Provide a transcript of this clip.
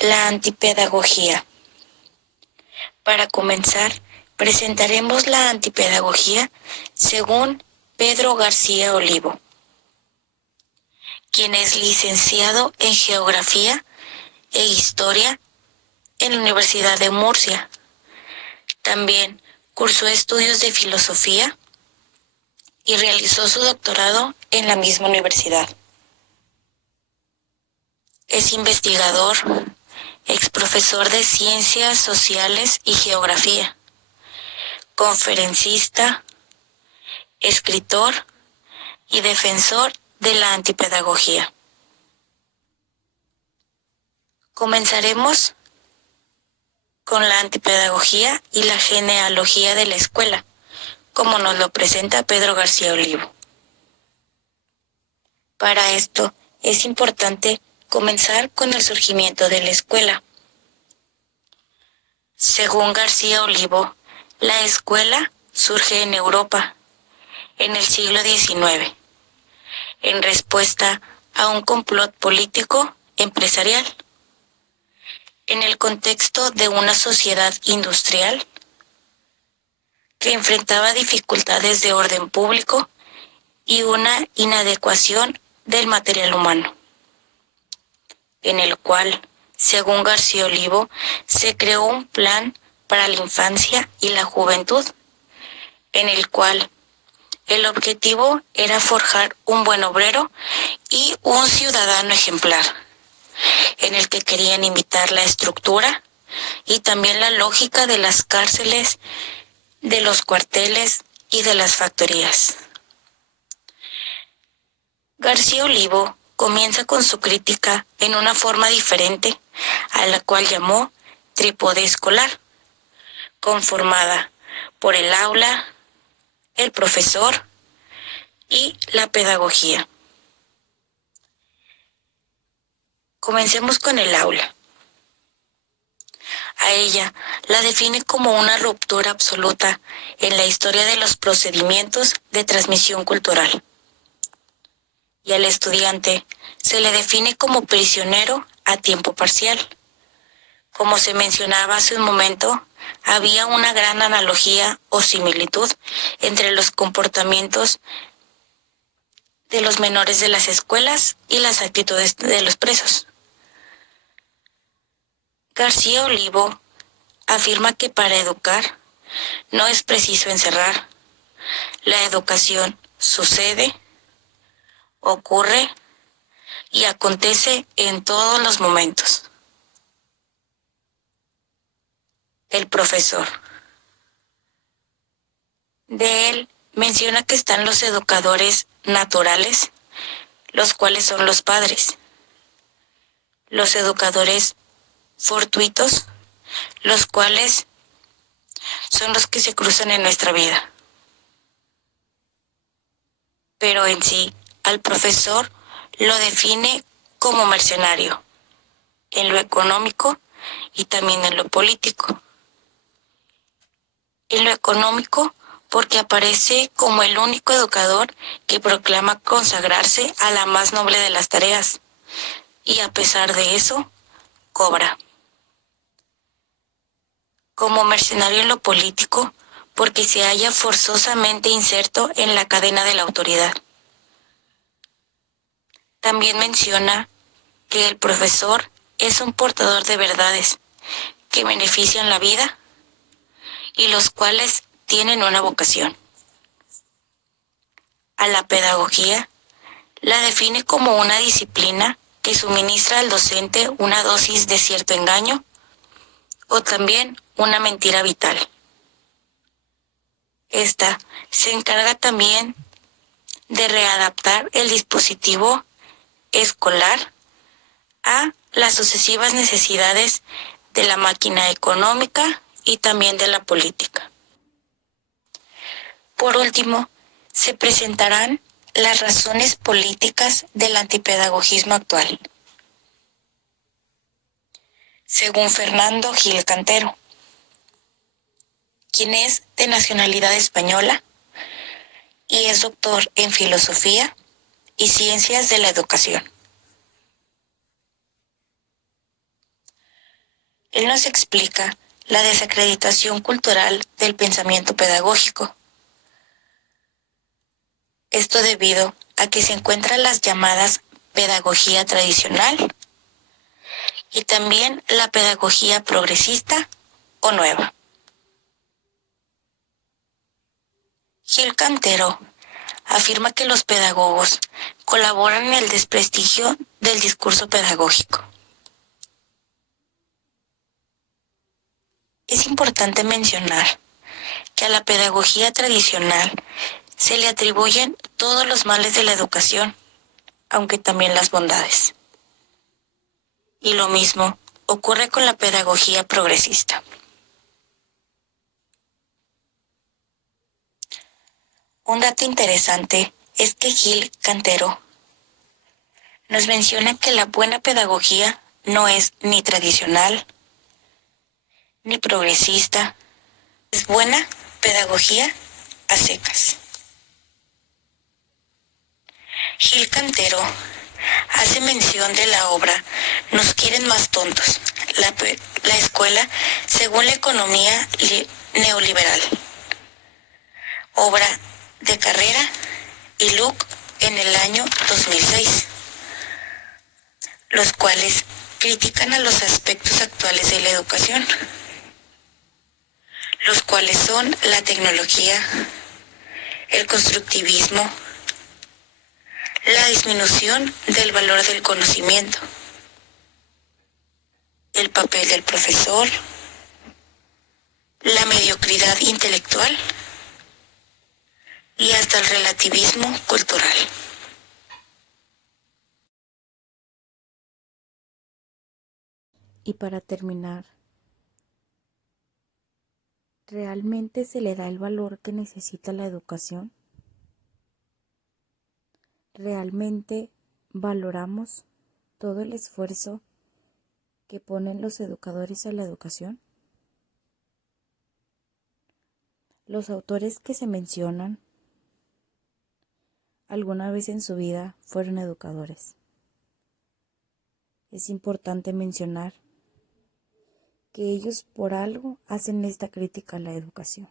La antipedagogía. Para comenzar, presentaremos la antipedagogía según Pedro García Olivo, quien es licenciado en Geografía e Historia en la Universidad de Murcia. También cursó estudios de filosofía y realizó su doctorado en la misma universidad. Es investigador, exprofesor de Ciencias Sociales y Geografía, conferencista, escritor y defensor de la antipedagogía. Comenzaremos con la antipedagogía y la genealogía de la escuela, como nos lo presenta Pedro García Olivo. Para esto es importante comenzar con el surgimiento de la escuela. Según García Olivo, la escuela surge en Europa en el siglo XIX, en respuesta a un complot político empresarial, en el contexto de una sociedad industrial que enfrentaba dificultades de orden público y una inadecuación del material humano, en el cual, según García Olivo, se creó un plan para la infancia y la juventud, en el cual el objetivo era forjar un buen obrero y un ciudadano ejemplar, en el que querían imitar la estructura y también la lógica de las cárceles, de los cuarteles y de las factorías. García Olivo comienza con su crítica en una forma diferente, a la cual llamó trípode escolar, conformada por el aula, el profesor y la pedagogía. Comencemos con el aula. A ella la define como una ruptura absoluta en la historia de los procedimientos de transmisión cultural. Y al estudiante se le define como prisionero a tiempo parcial. Como se mencionaba hace un momento, había una gran analogía o similitud entre los comportamientos de los menores de las escuelas y las actitudes de los presos. García Olivo afirma que para educar no es preciso encerrar. La educación sucede, ocurre y acontece en todos los momentos. El profesor. De él menciona que están los educadores naturales, los cuales son los padres. Los educadores fortuitos, los cuales son los que se cruzan en nuestra vida. Pero en sí, al profesor lo define como mercenario, en lo económico y también en lo político. En lo económico, porque aparece como el único educador que proclama consagrarse a la más noble de las tareas, y a pesar de eso, cobra. Como mercenario en lo político, porque se halla forzosamente inserto en la cadena de la autoridad. También menciona que el profesor es un portador de verdades que benefician la vida y los cuales tienen una vocación. A la pedagogía la define como una disciplina que suministra al docente una dosis de cierto engaño o también una mentira vital. Esta se encarga también de readaptar el dispositivo escolar a las sucesivas necesidades de la máquina económica y también de la política. Por último, se presentarán las razones políticas del antipedagogismo actual. Según Fernando Gil Cantero, quien es de nacionalidad española y es doctor en Filosofía y Ciencias de la Educación. Él nos explica la desacreditación cultural del pensamiento pedagógico. Esto debido a que se encuentran las llamadas pedagogía tradicional y también la pedagogía progresista o nueva. Gil Cantero afirma que los pedagogos colaboran en el desprestigio del discurso pedagógico. Es importante mencionar que a la pedagogía tradicional se le atribuyen todos los males de la educación, aunque también las bondades. Y lo mismo ocurre con la pedagogía progresista. Un dato interesante es que Gil Cantero nos menciona que la buena pedagogía no es ni tradicional ni progresista, es buena pedagogía a secas. Gil Cantero hace mención de la obra Nos quieren más tontos, la escuela según la economía neoliberal, obra de Carrera y Luc en el año 2006, los cuales critican a los aspectos actuales de la educación, los cuales son la tecnología, el constructivismo, la disminución del valor del conocimiento, el papel del profesor, la mediocridad intelectual y hasta el relativismo cultural. Y para terminar, ¿realmente se le da el valor que necesita la educación? ¿Realmente valoramos todo el esfuerzo que ponen los educadores a la educación? Los autores que se mencionan alguna vez en su vida fueron educadores. Es importante mencionar que ellos por algo hacen esta crítica a la educación.